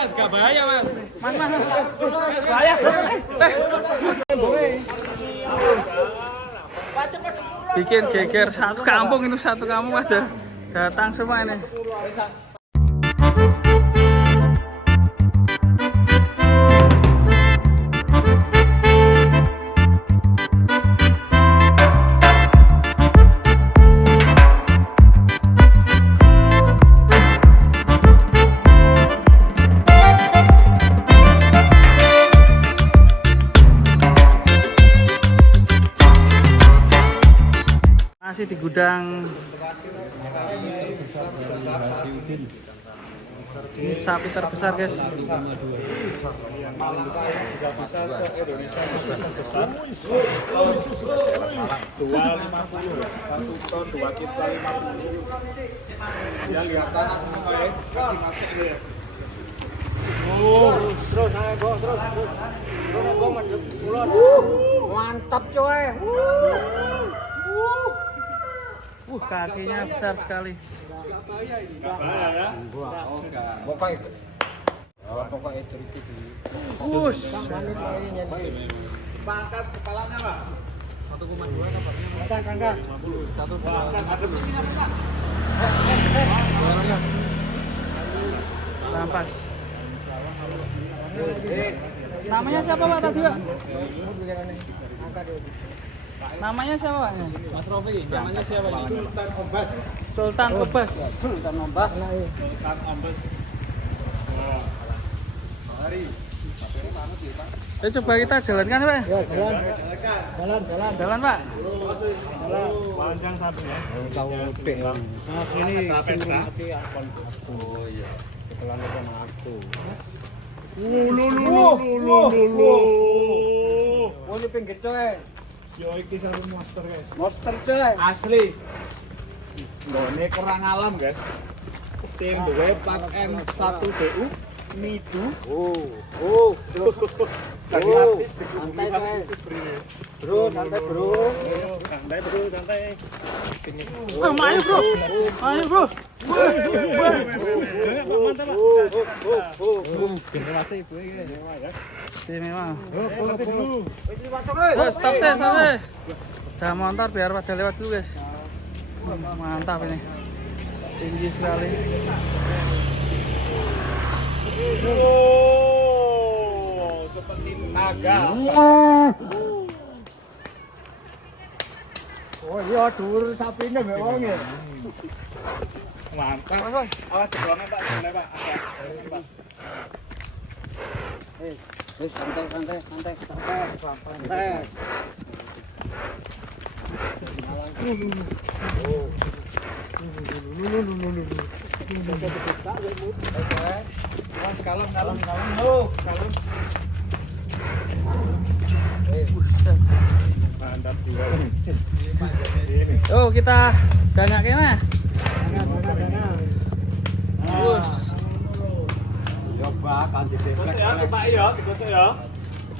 Mas, gak bahaya, Mas. Mas. Bahaya. Bikin geger satu kampung ada datang semua ini. Masih di gudang. Ini sapi terbesar, guys. Yang paling besar tidak bisa se-Indonesia besar. 250, 1 ton, 2 kita 50. Ya lihat tanah sama saya, kaki nasi ini. Terus, ayo, terus. Mantap, coy. Kakinya besar sekali. Pokoknya dari itu. Pangkat kepalanya, Pak. 1,2 kabarnya. Kangkang. 1. Rampas. Namanya siapa, Pak, tadi, Pak? Namanya siapa, Pak? Mas Rofi, namanya siapa? Sultan Obas. Coba kita jalankan, Pak. Ya, Jalan, Pak. Panjang sampai ya. Tahu gede. Nah, sini Oh iya. Ketelan sama aku. Oh, ini pinggir coy. Yo iki sarung monster, guys. Monster coy. Asli. Nggone kerang alam, guys. Sing duwe plat M1DU Midu. Tadi habis Santai coy. Bro, santai, bro. Santai. Sini. Ayo, bro. Generasi ibu iki. Sini, Mas. Santai dulu. Stop, saya. Udah motor biar pada lewat dulu, guys. Mantap ini. Tinggi sekali. Seperti naga. Oh iya, dhuwur sapine mbek wong ya. Mantap. Awas sebelumnya Pak, sebelah Pak. Santai. Kalem. Mantap juga. Oh, kita banyak kena. Coba kan Digosok ya, Pak ya, digosok ya.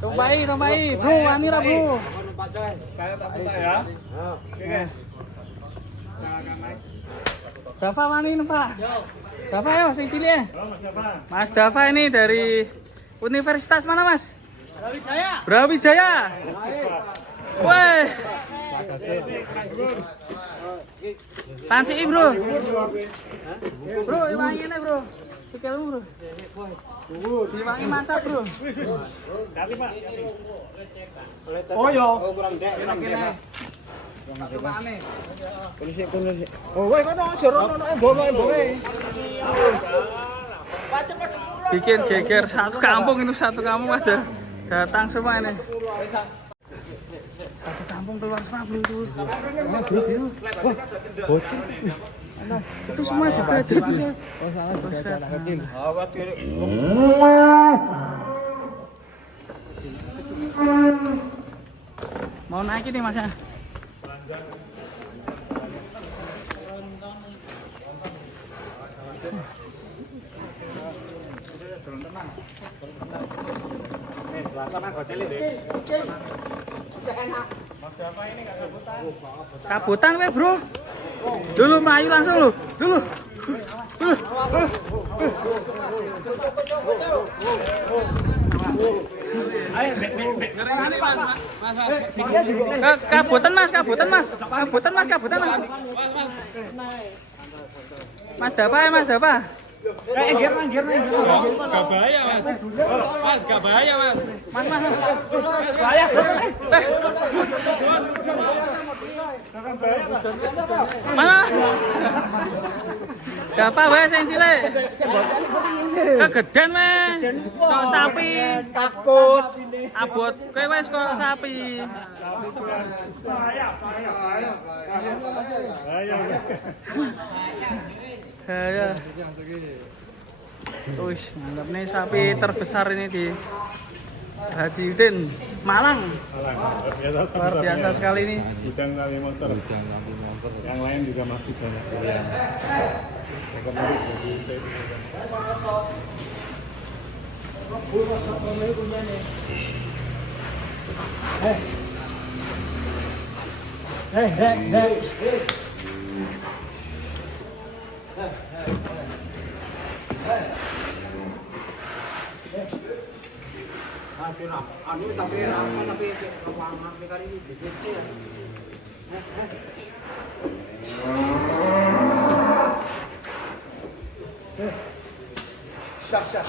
Tompai, bro, wani ra, bro. Saya tak buka ya. Oke, guys. Dava wani nih, Pak. Dava yo sing cilik ya. Oh, Mas Dava. Mas Dava ini dari Universitas mana, Mas? Brawijaya. Woi. Panci, bro. Bro, wangi nih, bro. Sikilmu, bro. Diwangi mantap, bro. Kali, Pak. Oh iya. Kurang dek. Oh, kowe kono aja rono embong-embonge. Bikin geger satu kampung ada datang semua ini. Satu kampung keluar semua, bro, itu. Wah, bocor. Nah, itu semua juga ada. Oh, salah kecil. Mau naik ini, Mas ya? Kabutan we, bro. Dulu melayu langsung lu. Dulu. Kabutan mas. Mas apa ya mas apa? Gak bahaya mas. Mas gak bahaya mas. Mas. Mana? Gak apa wae sing cilik. Kegedean weh. Kok sapi. Takut. Abot kowe wis kok sapi. Ya. Wih, mantap nih sapi terbesar ini di Haji Udin, Malang. Luar biasa sekali ini. Udang kali monster. Yang lain juga masih banyak. Kemarin dari saya. Syak.